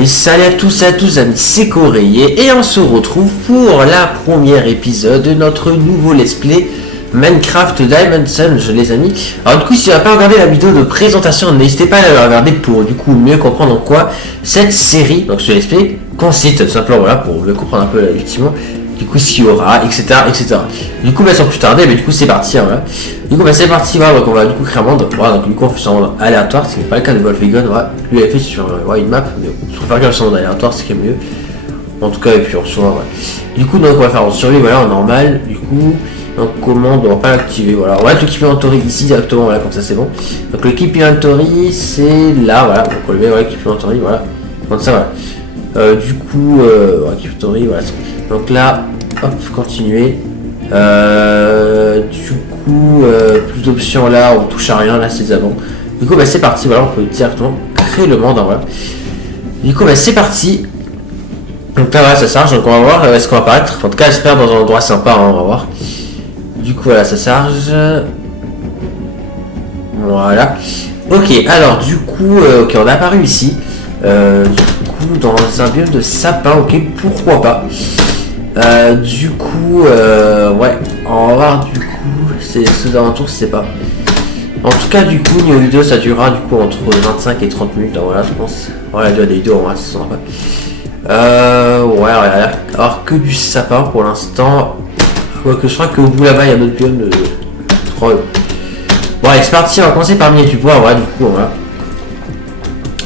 Et salut à tous amis, c'est Coréier et on se retrouve pour la première épisode de notre nouveau let's play Minecraft Diamond Sunge les amis. Alors du coup si tu n'as pas regardé la vidéo de présentation, n'hésitez pas à la regarder pour du coup mieux comprendre en quoi cette série, donc ce let's play, consiste tout simplement, voilà, pour mieux comprendre un peu effectivement du coup ce qu'il y aura, etc. Du coup sans plus tarder, mais du coup c'est parti, hein, voilà. Du coup c'est parti, voilà, donc on va du coup créer un monde, voilà, donc du coup on fait son monde aléatoire, ce qui n'est pas le cas de Wolfegon, voilà. Lui il a fait sur une map, mais je préfère faire son monde aléatoire, c'est quand même mieux. En tout cas, et puis on reçoit, voilà. Du coup donc on va faire en survie, voilà, en normal, du coup, donc commande, on va pas l'activer, voilà. On va l'équipe inventory ici directement, voilà, comme ça c'est bon. Donc l'équipe inventory c'est là, voilà, donc on le met, voilà, l'équipe inventory, voilà, comme ça, voilà. Du coup, voilà, l'équipe inventory, voilà. Donc là, hop, continuer. Du coup, plus d'options là, on touche à rien, là c'est avant. Du coup, c'est parti, voilà, on peut directement créer le monde, hein, voilà. Du coup, c'est parti. Donc là, voilà, ça charge, donc on va voir ce qu'on va apparaître. En tout cas, j'espère dans un endroit sympa, hein, on va voir. Du coup, voilà, ça charge. Voilà. Ok, alors du coup, ok, on a apparu ici. Du coup, dans un biome de sapin, ok, pourquoi pas. Du coup, ouais, on va voir du coup, c'est ceux alentours, je sais pas. En tout cas, du coup, niveau vidéo, ça durera du coup entre 25 et 30 minutes, hein, voilà, je pense. Voilà, déjà des vidéos, on va se sympa. Ouais, alors que du sapin pour l'instant. Ouais, que je crois qu'au bout là-bas, il y a un autre biome de 3. Bon, allez, c'est parti, on va commencer par miner du bois, voilà, du coup, voilà.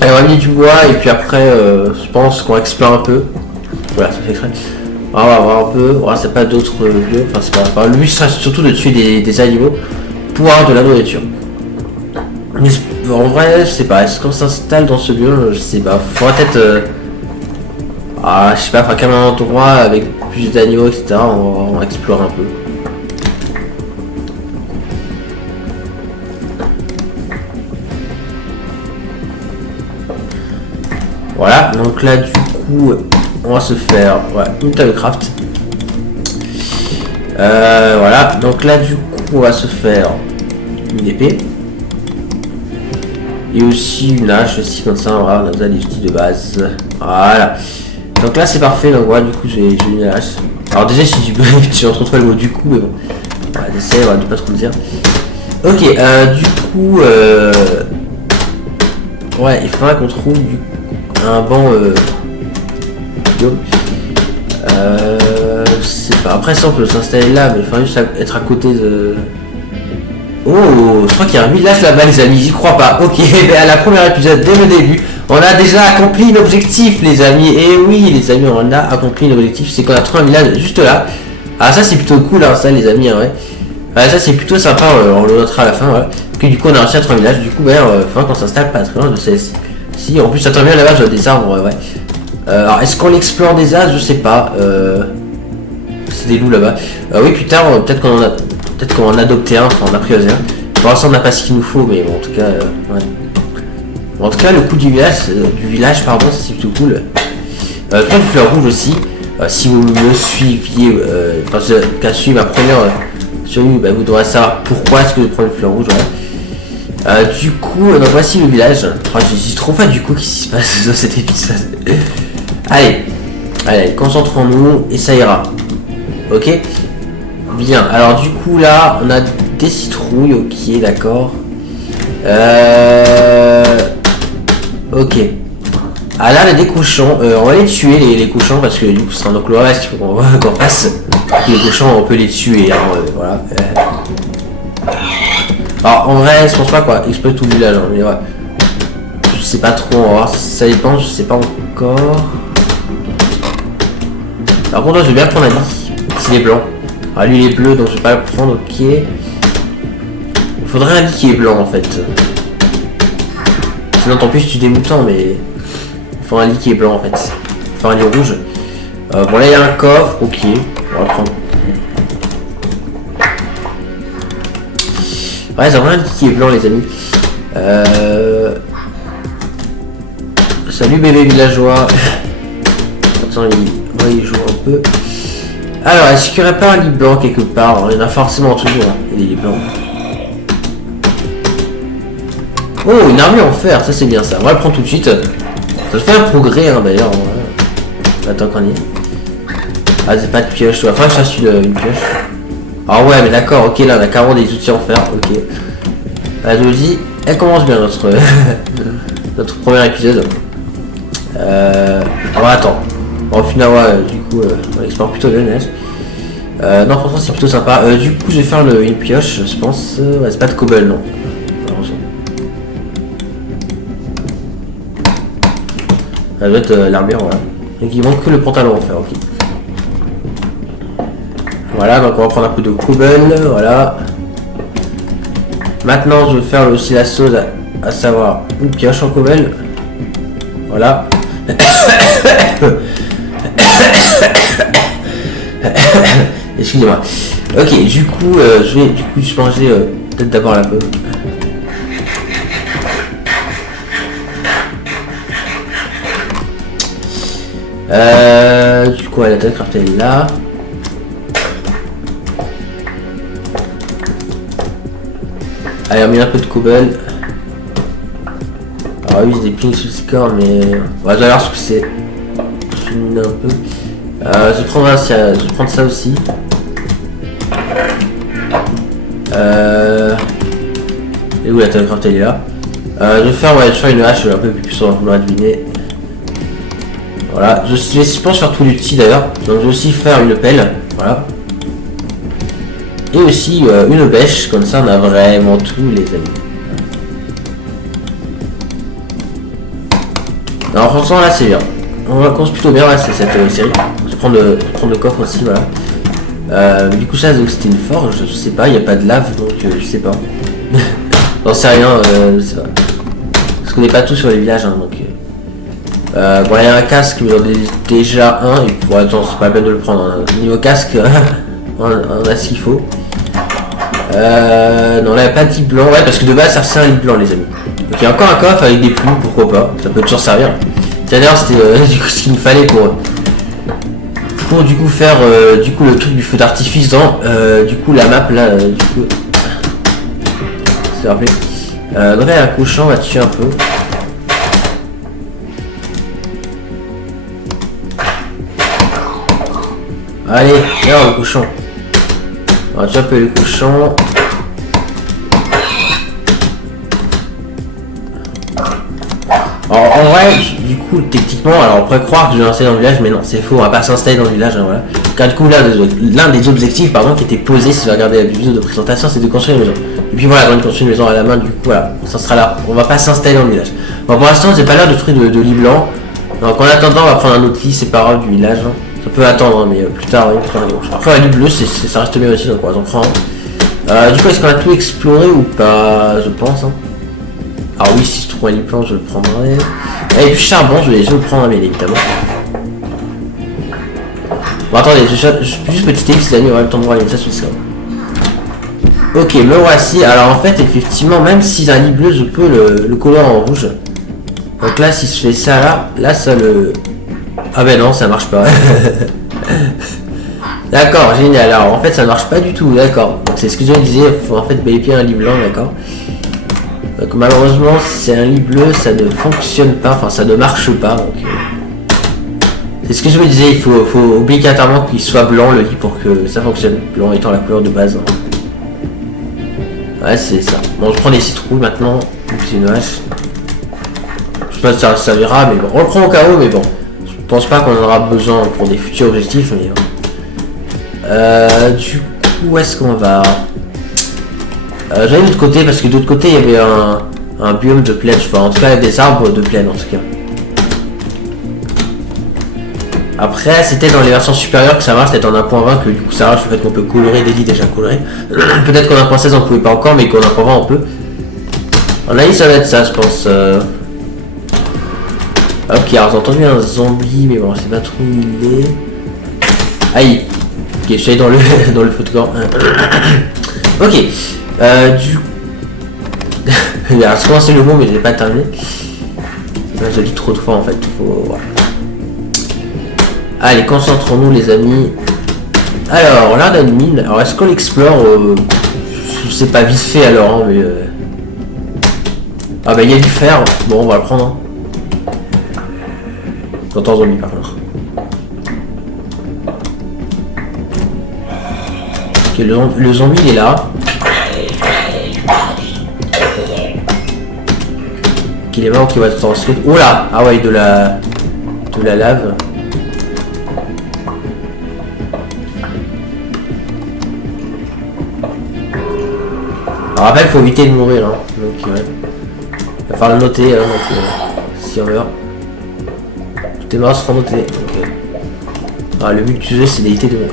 Allez, on va miner du bois, et puis après, je pense qu'on va explorer un peu. Voilà, ça fait exprès. On va voir un peu, voilà, c'est pas d'autres lieux, enfin c'est pas. Enfin, lui c'est surtout de tuer des animaux pour avoir de la nourriture. Mais, en vrai, je sais pas, est-ce qu'on s'installe dans ce biome, je sais pas, faudrait peut-être je sais pas, enfin quand même un endroit avec plus d'animaux, etc. On va explorer un peu. Voilà, donc là du coup on va se faire une table craft. Voilà, donc là du coup on va se faire une épée. Et aussi une hache aussi comme ça, voilà, on a les outils de base. Voilà. Donc là c'est parfait, donc voilà, du coup j'ai une hache. Alors déjà si tu retrouves pas le mot du coup, mais bon. Voilà, j'essaie de pas trop le dire. Ok, du coup ouais, il faudra qu'on trouve un banc je sais pas, après ça on peut s'installer là, mais il faudrait juste être à côté de... Oh, je crois qu'il y a un village là-bas les amis, j'y crois pas. Ok, à la première épisode, dès le début, on a déjà accompli l'objectif les amis. Et oui les amis, on a accompli l'objectif, c'est qu'on a trouvé un village juste là. Ah ça c'est plutôt cool hein, ça les amis, hein, ouais. Ça c'est plutôt sympa, on le notera à la fin, ouais. Que du coup on a réussi à trouver un village, du coup il faudra qu'on s'installe pas très loin de celle-ci. Si, en plus ça tombe bien là-bas, je vois des arbres, ouais. Alors est-ce qu'on explore des as, je sais pas. C'est des loups là-bas. Oui plus tard, peut-être qu'on en a adopté un, enfin on a pris un. Pour l'instant on n'a pas ce qu'il nous faut, mais bon en tout cas, ouais. Bon, en tout cas le coup du village, pardon, ça c'est plutôt cool. Plein de fleurs rouges aussi. Si vous me suiviez, enfin qu'à suivre ma première sur lui, vous devrez savoir pourquoi est-ce que je prends une fleur rouge, voilà. Du coup, donc voici le village. J'ai trop faim du coup qu'est-ce qui se passe dans cet épisode. Allez, concentrons-nous et ça ira. Ok. Bien, alors du coup là, on a des citrouilles, ok, d'accord. Ok. Ah là, on a des cochons, on va les tuer les cochons parce que du coup c'est un enclos à qu'il faut qu'on fasse. Les cochons, on peut les tuer, hein, voilà. Alors en vrai, je pense pas quoi, exploiter tout le village, hein, mais ouais. Je sais pas trop, on va voir, ça dépend, je sais pas encore. Par contre, je vais bien prendre un lit, s'il est blanc. Ah lui il est bleu donc je vais pas le prendre, ok. Il faudrait un lit qui est blanc en fait. Sinon tant pis je tue des moutons, mais il faut un lit qui est blanc en fait. Il faut un lit rouge. Bon là il y a un coffre, ok. On va le prendre. Ouais ça un lit qui est blanc les amis. Salut bébé villageois. Attends il joue un peu. Alors, est-ce qu'il n'y aurait pas un lit blanc quelque part? Il y en a forcément toujours, hein. Il y a des lits blancs. Oh, une armure en fer, ça c'est bien ça. On va le prendre tout de suite. Ça se fait un progrès hein, d'ailleurs. Attends qu'on y est. Ah c'est pas de pioche, enfin je cherche une pioche. Ah ouais mais d'accord, ok là on a carrément des outils en fer, ok. Ah je vous dis, elle commence bien notre notre premier épisode. Ah ouais attends. Au final ouais, du coup on explore plutôt bien non franchement c'est plutôt sympa. Du coup je vais faire une pioche je pense. Ouais c'est pas de cobble non. Ça doit être l'armure voilà. Donc il manque que le pantalon en fer, ok. Voilà, donc on va prendre un peu de cobble, voilà. Maintenant je vais faire aussi la chose à savoir une pioche en cobble. Voilà. Excusez-moi. Ok, du coup, je vais manger peut-être d'abord la peau. Du coup, elle a peut-être crafté là. Allez, on met un peu de cobble. Alors oui, j'ai des pings sous le score, mais on va voir ce que c'est. Je mine un peu. Je vais prendre ça aussi. Et où la Telecraft elle est là. Je vais faire une hache un peu plus puissante, on va deviner. Voilà, je pense faire tout l'outil d'ailleurs. Donc je vais aussi faire une pelle, voilà. Et aussi une bêche, comme ça on a vraiment tout les amis. Alors franchement là c'est bien. On va commencer plutôt bien là c'est cette série. Je vais prendre le coffre aussi voilà. Du coup ça donc c'était une forge, je sais pas, il n'y a pas de lave donc je sais pas. J'en sais rien, je sais pas. Je connais pas tout sur les villages hein, donc. Bon il y a un casque mais j'en ai déjà un et bon attends c'est pas la peine de le prendre. Hein. Niveau casque on a ce qu'il faut. Non là il n'y a pas de lit blanc, ouais parce que de base ça sert un lit blanc les amis. Donc il y a encore un coffre avec des plumes, pourquoi pas, ça peut toujours servir. D'ailleurs c'était du coup ce qu'il me fallait pour du coup faire du coup le truc du feu d'artifice dans du coup la map là du coup. C'est rappelé. Donc là il y a un cochon, on va tuer un peu. Allez, là le cochon. On va tuer un peu le cochon. Alors en vrai, du coup, techniquement, alors on pourrait croire que je vais installer dans le village, mais non, c'est faux, on va pas s'installer dans le village, hein, voilà. Car du coup, là, l'un des objectifs, pardon, qui était posé, si vous regardez la vidéo de présentation, c'est de construire une maison. Et puis voilà, quand on construit une maison à la main, du coup, voilà, ça sera là. On va pas s'installer dans le village. Bon, pour l'instant, j'ai pas l'air de trouver de lit blanc. Donc en attendant, on va prendre un autre lit séparable du village. Hein. Ça peut attendre, mais plus tard, oui, après, un lit bleu, ça reste bien aussi, donc on va en prendre. Du coup, est-ce qu'on a tout exploré ou pas? Je pense. Hein. Ah oui, si je trouve un lit blanc, je le prendrai. Et du charbon, je vais le prendre, bien évidemment. Bon, attendez, juste petit épice, les amis, on va le temps de voir les messages sur le. Ok, me voici. Alors en fait, effectivement, même si j'ai un lit bleu, je peux le colorer en rouge. Donc là, si je fais ça là ça le. Ah ben non, ça marche pas. D'accord, génial. Alors en fait, ça marche pas du tout, d'accord. C'est ce que je disais, il faut en fait vérifier un lit blanc, d'accord. Donc malheureusement, si c'est un lit bleu, ça ne fonctionne pas, enfin ça ne marche pas. Donc, c'est ce que je me disais, il faut obligatoirement qu'il soit blanc le lit pour que ça fonctionne. Blanc étant la couleur de base. Hein. Ouais, c'est ça. Bon, je prends des citrouilles maintenant, c'est une hache. Je sais pas si ça servira, mais bon, on le prend au cas où, mais bon. Je pense pas qu'on en aura besoin pour des futurs objectifs, mais. Du coup, où est-ce qu'on va? J'allais de l'autre côté parce que de l'autre côté il y avait un biome de plaine, enfin en tout cas il y avait des arbres de plaine en tout cas. Après c'était dans les versions supérieures que ça marche, c'était en 1.20 que du coup ça marche le fait qu'on peut colorer des lits déjà colorés. Peut-être qu'en 1.16 on pouvait pas encore mais qu'en 1.20 on peut. En AI ça va être ça je pense. Ok alors j'ai entendu un zombie mais bon je sais pas trop où il est. Aïe. Ok je suis allé dans le feu de camp. Ok. Du alors, je commençais le mot mais je l'ai pas terminé. Je dis trop de fois en fait. Faut... Voilà. Allez, concentrons-nous les amis. Alors là on a une mine. Alors est-ce qu'on l'explore je sais pas vite fait alors hein, mais ah bah il y a du fer. Bon on va le prendre. Hein. J'entends zombie par contre. Ok, le zombie il est là. Ok, il est mort, ok, ouais, attends, oh là. Ah ouais, de la lave. Alors après, il faut éviter de mourir, hein. Donc, ouais. Il va falloir le noter, hein, donc, si on meurt. Tout est mort, sera noté. Ok. Ah, le but du jeu, c'est d'éviter de mourir.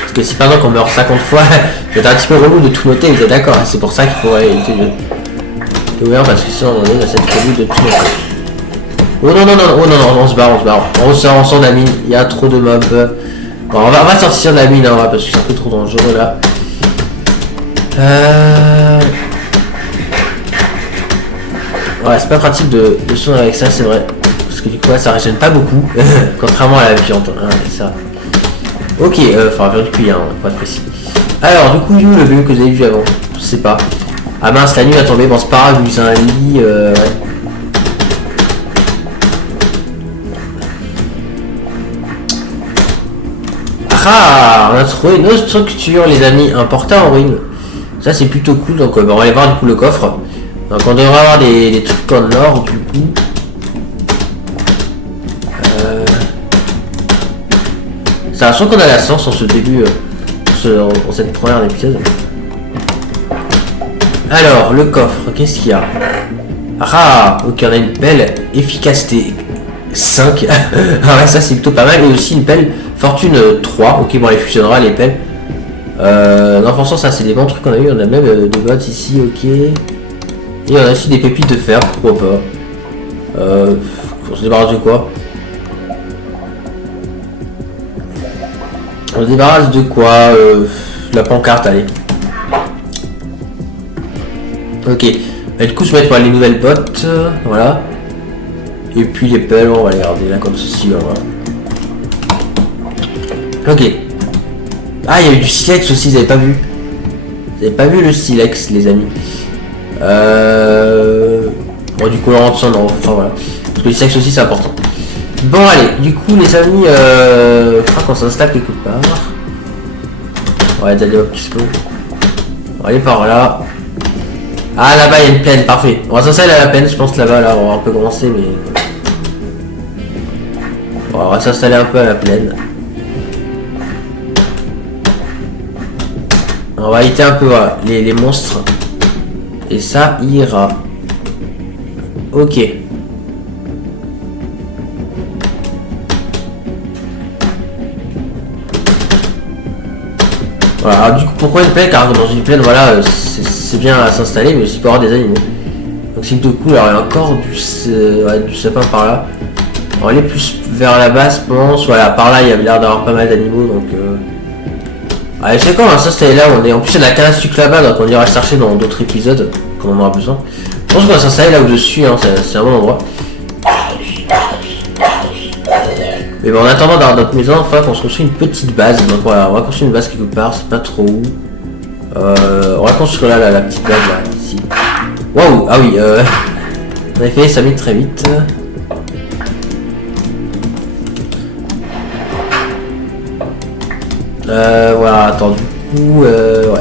Parce que si par exemple on meurt 50 fois, c'est un petit peu relou de tout noter, vous êtes d'accord, hein. C'est pour ça qu'il faut éviter de mourir, parce que sinon on a cette prévu de tout noter. Oh non, non, non, oh non, non, on se barre. On sort de la mine, il y a trop de mobs. Bon, on va sortir de la mine, hein, parce que c'est un peu trop dangereux là. Ouais, c'est pas pratique de soigner avec ça, c'est vrai. Parce que du coup, ça régène pas beaucoup. Contrairement à la viande. Hein, c'est ça. Ok, enfin, viande cuit, hein, pas de précis. Alors, du coup, nous, le BU que vous avez vu avant, je sais pas. Ah mince, la nuit a tombé, bon, c'est pas grave, c'est un lit, ouais. Ah, on a trouvé une autre structure, les amis, un portail en ruine. Ça, c'est plutôt cool, donc on va aller voir du coup le coffre. Donc on devrait avoir des trucs en or, du coup. C'est un son qu'on a la sens en ce début, en cette première épisode. Alors, le coffre, qu'est-ce qu'il y a? Ah, ok, on a une pelle efficacité 5. Ah ouais, ça c'est plutôt pas mal. Et aussi une pelle fortune 3. Ok, bon, elle fusionnera les pelles. Non, franchement, ça c'est des bons trucs qu'on a eu. On a même des bottes ici, ok. Et on a aussi des pépites de fer, pourquoi pas. On se débarrasse de quoi? On se débarrasse de quoi? La pancarte, allez. Ok. Et du coup, je vais mettre les nouvelles bottes. Voilà. Et puis les pelles, on va les garder là comme ceci. Voilà. Ok. Ah, il y a eu du silex aussi, vous avez pas vu? Vous avez pas vu le silex, les amis? Bon, du coup, on rentre sans enfin voilà. Parce que le silex aussi, c'est important. Bon, allez, du coup, les amis, je crois qu'on s'installe quelque part. Ouais, t'as des hop qui se font. On va aller par là. Ah, là-bas, il y a une plaine, parfait. On va s'installer à la plaine, je pense, là-bas, là, on va un peu commencer, mais... Bon, on va s'installer un peu à la plaine. On va éviter un peu, voilà, les monstres. Et ça ira. Ok. Voilà, alors, du coup, pourquoi une plaine? Car dans une plaine, voilà, c'est bien à s'installer, mais aussi pour avoir des animaux. Donc c'est plutôt cool. Alors il y a encore du sapin par là. On va aller plus vers la base, je pense. Voilà, par là, il y a l'air d'avoir pas mal d'animaux, donc... Allez, c'est quoi, on va s'installer là, on est... En plus, il y en a 15 trucs là-bas, donc on ira chercher dans d'autres épisodes, quand on en aura besoin. Je pense qu'on va s'installer là où je suis, hein, c'est un bon endroit. Mais bon, en attendant dans notre maison, enfin, qu'on se construit une petite base. Donc voilà, on va construire une base quelque part, c'est pas trop où. On va construire là, la petite base là, ici. Waouh, ah oui, en effet, ça met très vite. Voilà, attends, du coup, ouais,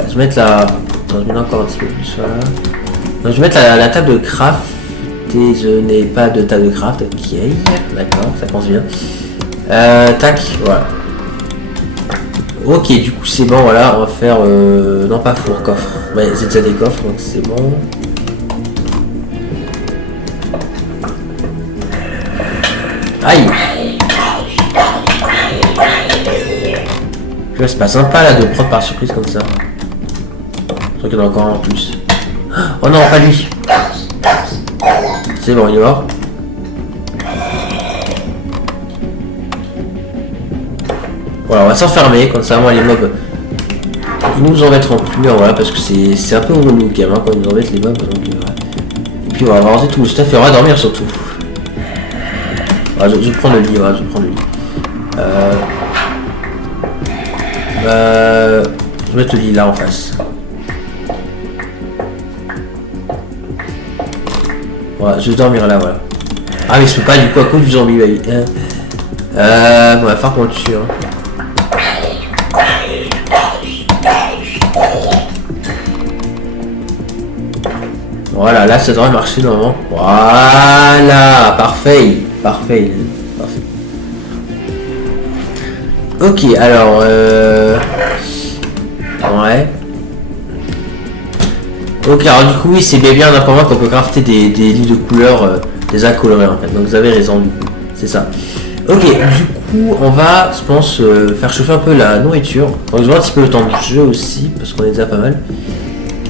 je vais mettre la... Attends, je vais mettre encore un petit peu plus, voilà. Donc je vais mettre la table de craft. Et je n'ai pas de table de craft, ok, d'accord, ça pense bien. Tac, voilà. Ok, du coup c'est bon, voilà, on va faire... non, pas four, coffre. Ouais, c'est déjà des coffres, donc c'est bon. Aïe. C'est pas sympa là de prendre par surprise comme ça. Je crois qu'il y en a encore un en plus. Oh non, pas lui. C'est bon, il est mort. Voilà, on va s'enfermer, comme ça, moi les mobs, ils nous embêteront plus, voilà, parce que c'est un peu relou quand même, hein, quand ils nous embêtent les mobs, donc, ouais. Et puis on va ranger tout le stuff et on va dormir surtout. Voilà, je prends le lit, voilà, je prends le lit. Je vais mettre le lit là en face. Voilà, je vais dormir là, voilà. Ah mais je peux pas du coup à cause du zombie, baby. Bon, va falloir qu'on le tue. Hein. Voilà, là ça devrait marcher normalement. Voilà, parfait. Parfait. Ok, alors ouais. Ok, alors du coup oui c'est bien important qu'on peut crafter des livres de couleurs, des colorés en fait. Donc vous avez raison du coup, c'est ça. Ok, du coup on va, je pense, faire chauffer un peu la nourriture. Donc je vois un petit peu le temps de jeu aussi, parce qu'on est déjà pas mal.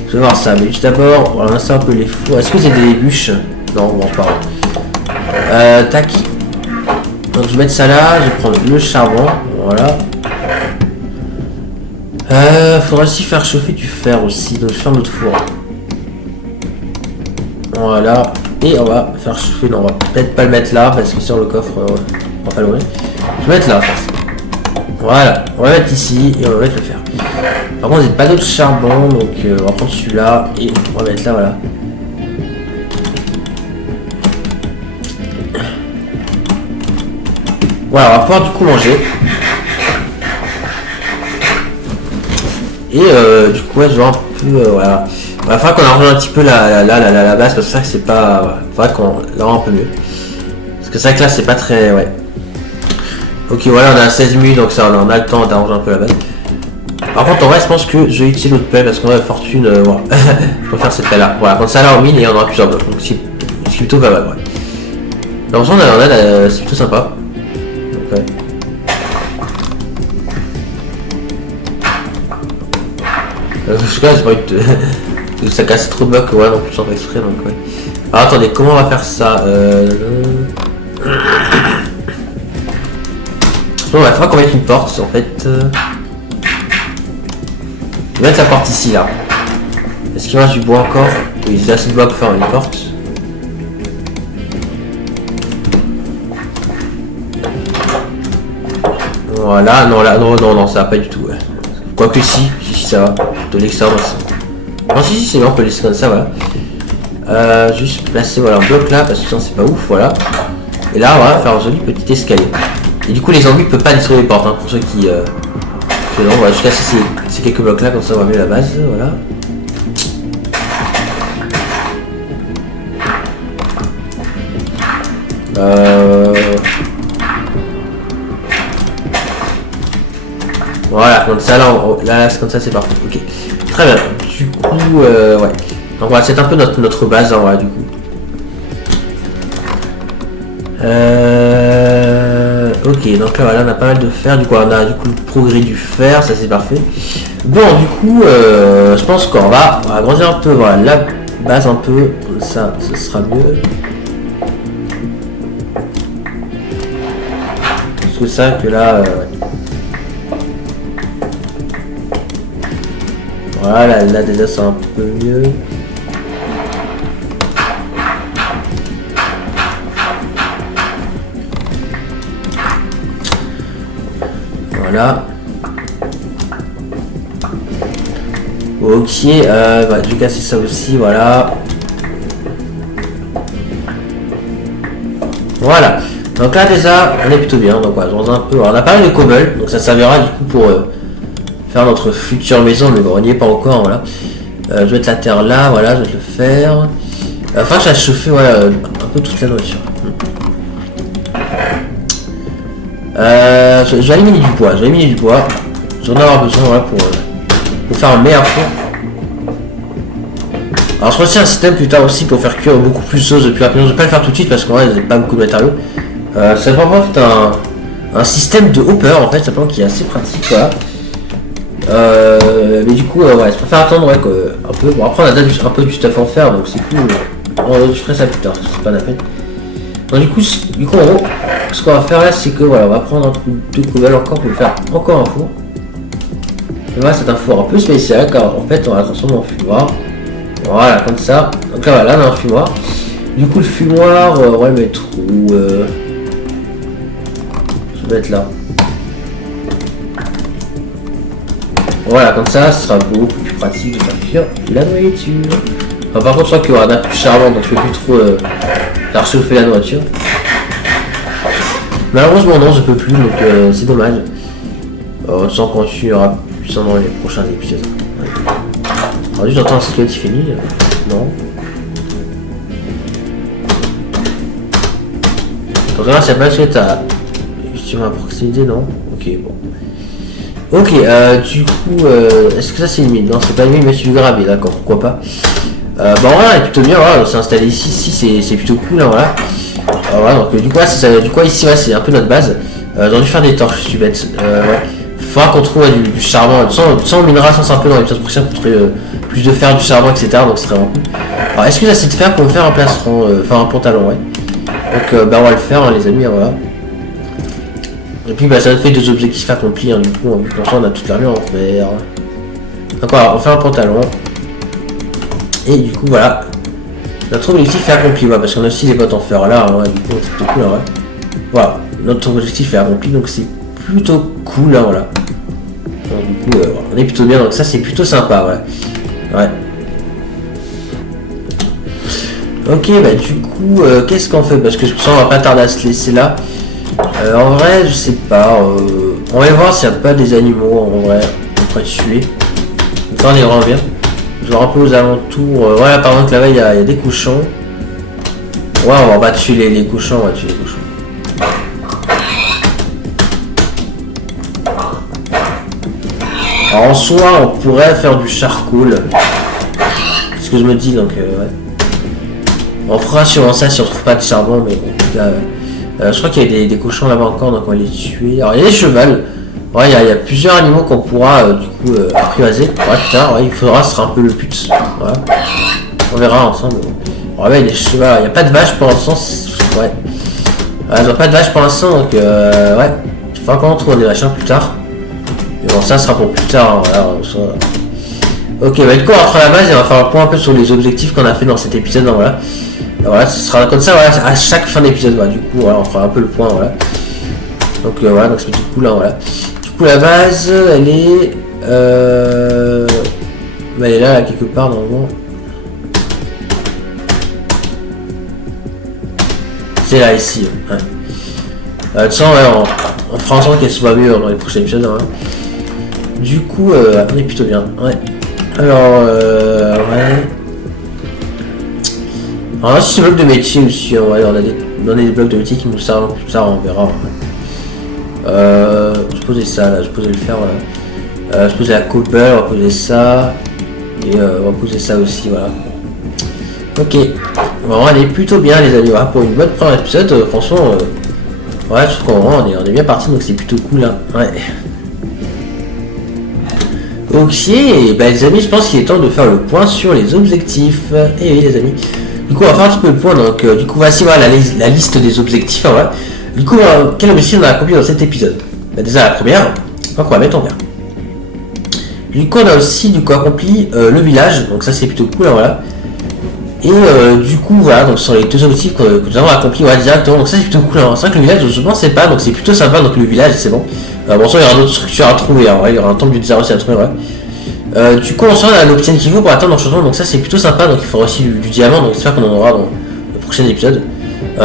Je vais voir ça, mais juste d'abord, on va lancer un peu les fours. Est-ce que c'est des bûches? Non, on va en parler. Tac. Donc je vais mettre ça là, je vais prendre le charbon, voilà. Faudra aussi faire chauffer du fer aussi, donc je ferme notre four. Voilà, et on va faire chauffer, non on va peut-être pas le mettre là, parce que sur le coffre, on va pas l'ouvrir. Je vais mettre là, voilà, on va mettre ici, et on va mettre le fer. Par contre, j'ai pas d'autre charbon, donc on va prendre celui-là, et on va mettre là, voilà. Voilà, on va pouvoir du coup manger. Et du coup, ouais, je vois un peu, voilà. Il va falloir qu'on arrange un petit peu la base, parce que c'est ça que c'est pas... Il faudra qu'on la rende un peu mieux. Parce que c'est vrai que là, c'est pas très... Ouais. Ok, voilà, on a 16 minutes, donc ça, on a le temps d'arranger un peu la base. Par contre, en vrai, je pense que je vais utiliser l'autre pelle, parce qu'on a fortune, voilà. Je préfère cette pelle là. Voilà, quand ça là, on mine et on aura plusieurs blocs. Donc, c'est plutôt pas mal, ouais. Donc, on a c'est plutôt sympa. Donc, ouais. Je sais j'ai pas envie de... ça casse trop de blocs, ouais, non plus sans faire exprès, donc ouais. Alors attendez, comment on va faire ça Bon, il va falloir qu'on mette une porte, en fait. Je vais mettre la porte ici, là. Est-ce qu'il reste du bois encore? Oui, j'ai assez de bois pour faire une porte. Voilà, non, là, non, ça va pas du tout, ouais. Quoique si ça va, de l'extérieur. Non, si, c'est bon, on peut laisser comme ça, voilà. Juste placer, voilà, un bloc là, parce que sinon c'est pas ouf, voilà. Et là, on va faire un joli petit escalier. Et du coup, les zombies ne peuvent pas détruire les portes, hein, pour ceux qui... non, on va juste casser ces quelques blocs là, comme ça on va mieux la base, voilà. Voilà, comme ça là comme ça c'est parfait. Ok, très bien. Du coup, ouais. Donc voilà, c'est un peu notre base, hein, voilà, du coup. Ok, donc là voilà, on a pas mal de fer. Du coup, on a du coup le progrès du fer, ça c'est parfait. Bon, du coup, je pense qu'on va agrandir un peu, voilà, la base un peu, comme ça, ce sera mieux. C'est ça que là, ouais. Voilà, là déjà c'est un peu mieux. Voilà. Ok, bah, je vais casser ça aussi, voilà. Voilà. Donc là déjà, on est plutôt bien. Donc voilà, un peu. Alors, on a pas mal de cobble, donc ça servira du coup pour faire notre future maison, mais bon, on n'y est pas encore, voilà. Je vais mettre la terre là, voilà, je vais le faire. Enfin, je vais chauffer, ouais, un peu toute la nourriture. Je vais éliminer du bois, j'en ai avoir besoin, voilà, pour faire un meilleur four. Alors je retiens un système plus tard aussi pour faire cuire beaucoup plus de choses plus rapidement. Je vais pas le faire tout de suite parce qu'en vrai, j'ai pas beaucoup de matériaux. Ça va en fait un système de hopper en fait, simplement qui est assez pratique, voilà. Mais du coup, ouais, je préfère attendre, ouais, un peu. Bon, après on a déjà un peu du stuff en fer, donc c'est cool. Je ferai ça plus tard, c'est pas la peine. Donc du coup en gros, ce qu'on va faire là, c'est que voilà, on va prendre un coup de cobble encore pour faire encore un four. Et voilà, c'est un four un peu spécial car en fait on va transformer en fumoir. Voilà, comme ça. Donc là, voilà, on a un fumoir. Du coup, le fumoir, on va le mettre où je vais mettre là. Voilà, comme ça, ce sera beaucoup plus pratique de faire cuire la nourriture. Enfin, par contre, je crois qu'il y aura un plus charmant, donc je peux plus trop faire chauffer la nourriture. Malheureusement, non, je peux plus, donc c'est dommage. On s'en continuera plus dans les prochains épisodes. Alors, juste j'entends un squelette qui finit. Non. Donc là, c'est pas squelette à justement à proximité, non. Ok, bon. Ok, du coup, est-ce que ça c'est une mine? Non, c'est pas une mine, mais c'est du gravier, d'accord, pourquoi pas. Bah voilà, est plutôt bien, voilà, on s'est installé ici, c'est plutôt cool, hein, voilà. Voilà, donc du coup, ici, ouais, c'est un peu notre base. J'aurais dû faire des torches, je suis bête. Ouais. Faudra qu'on trouve du charbon, sans on minera, sans un peu dans l'épisode prochain pour trouver plus de fer, du charbon, etc. Donc c'est vraiment cool. Alors, est-ce que là, c'est de fer pour me faire un plastron, enfin un pantalon, ouais. Donc, bah, on va le faire, hein, les amis, hein, voilà. Et puis bah ça fait 2 objectifs accomplis, hein, du coup on a toute l'armée en fer. Encore, on fait un pantalon. Et du coup voilà. Notre objectif est accompli, ouais, parce qu'on a aussi les bottes en fer là, ouais, du coup c'est plutôt cool, ouais. Voilà, notre objectif est accompli, donc c'est plutôt cool, hein, voilà. Donc, du coup on est plutôt bien, donc ça c'est plutôt sympa, ouais. Ouais. Ok, bah du coup, qu'est-ce qu'on fait? Parce que je sens qu'on va pas tarder à se laisser là. En vrai, je sais pas. On va voir s'il n'y a pas des animaux en vrai qu'on pourrait tuer. Ça, on est vraiment bien. Genre un peu aux alentours. Voilà, par exemple, là-bas, il y a des cochons. Ouais, on va pas tuer les cochons, on va tuer les cochons. Alors, en soi, on pourrait faire du charcoal. C'est ce que je me dis, donc ouais. On fera sûrement ça si on trouve pas de charbon, mais bon, là, je crois qu'il y a des cochons là-bas encore, donc on va les tuer. Alors il y a des chevals. Ouais, il y a plusieurs animaux qu'on pourra du coup apprivoiser. Ouais, plus tard, ouais, il faudra, ce sera un peu le but. Voilà. On verra ensemble. Ouais, il y a des chevals. Il n'y a pas de vaches pour l'instant. Ouais. Il n'y a pas de vaches pour l'instant, donc ouais. Il faudra qu'on trouve des vaches plus tard. Mais bon, ça sera pour plus tard. Hein, voilà, ça... Ok, bah du coup, on rentre à la base et on va faire un point un peu sur les objectifs qu'on a fait dans cet épisode. Donc, voilà. Voilà, ce sera comme ça, voilà, à chaque fin d'épisode, voilà, du coup, voilà, on fera un peu le point, voilà. Donc voilà, donc c'est tout cool, là, voilà. Du coup, la base, elle est... Bah, elle est là, quelque part, normalement. C'est là, ici, ouais. De toute façon, ouais, on fera en sorte qu'elle soit mieux dans les prochains épisodes, hein. Du coup, on est plutôt bien, ouais. Alors, ouais... Alors là, c'est blocs de métier aussi, on a des blocs de métier qui nous servent plus tard, on verra. Je posais ça là, je posais le fer, voilà. Je posais la copper, on va poser ça. Et on va poser ça aussi, voilà. Ok, bon, on est plutôt bien les amis, voilà, pour une bonne première épisode, franchement, ouais, je trouve qu'on est bien parti, donc c'est plutôt cool, hein. Ouais. Ok, bah les amis, je pense qu'il est temps de faire le point sur les objectifs. Et oui les amis. Du coup, on va faire un petit peu le point. Donc, du coup, voici voilà, la liste des objectifs. Hein, voilà. Du coup, quel objectif on a accompli dans cet épisode? Bah, déjà, la première, donc on va mettre en vert. Du coup, on a aussi du coup, accompli le village. Donc, ça, c'est plutôt cool. Hein, voilà. Et du coup, voilà, donc sur les 2 objectifs que nous avons accomplis voilà, directement. Donc, ça, c'est plutôt cool. Hein. C'est vrai que le village, je ne pensais pas. Donc, c'est plutôt sympa. Donc, le village, c'est bon. Bon, ça, il y aura d'autres structures à trouver. Hein, ouais, il y aura un temple du désert aussi à trouver. Ouais. Du coup, on a l'obtient qu'il faut pour atteindre l'enchantement, donc ça c'est plutôt sympa. Donc il faudra aussi du diamant, donc j'espère qu'on en aura dans le prochain épisode.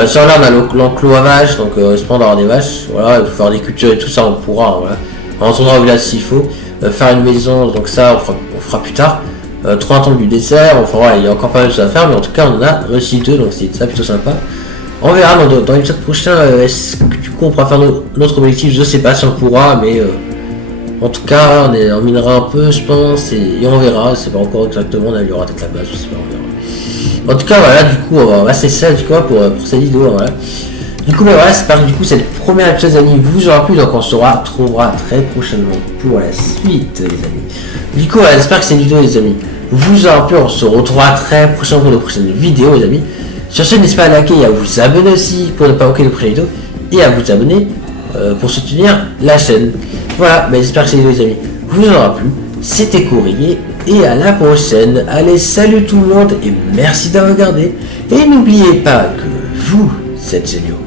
Sur là, on a l'enclos à vaches, donc espoir d'avoir des vaches. Voilà, il faut faire des cultures et tout ça, on pourra. Hein, voilà. On retournera au village s'il faut. Faire une maison, donc ça on fera plus tard. Trouver un temple du dessert, enfin voilà, il y a encore pas mal de choses à faire, mais en tout cas on en a réussi 2, donc c'est ça plutôt sympa. On verra dans l'épisode prochain, est-ce que du coup on pourra faire notre objectif, je sais pas si on pourra, mais. En tout cas, on minera un peu, je pense, et on verra. C'est pas encore exactement, on aura peut-être la base, je sais pas, on verra. En tout cas, voilà, du coup, c'est ça, du coup, pour cette vidéo, voilà. Du coup, voilà, j'espère que du coup, cette première épisode, amis, vous aura plu, donc on se retrouvera très prochainement pour la suite, les amis. Du coup, voilà, j'espère que cette vidéo, les amis, vous aura plu, on se retrouvera très prochainement pour de prochaines vidéos, les amis. Sur ce, n'hésitez pas à liker et à vous abonner aussi pour ne pas manquer de prochaines vidéos, et à vous abonner pour soutenir la chaîne. Voilà, mais j'espère que cette vidéo les amis vous aura plu. C'était Courrier et à la prochaine. Allez, salut tout le monde et merci d'avoir regardé. Et n'oubliez pas que vous êtes géniaux.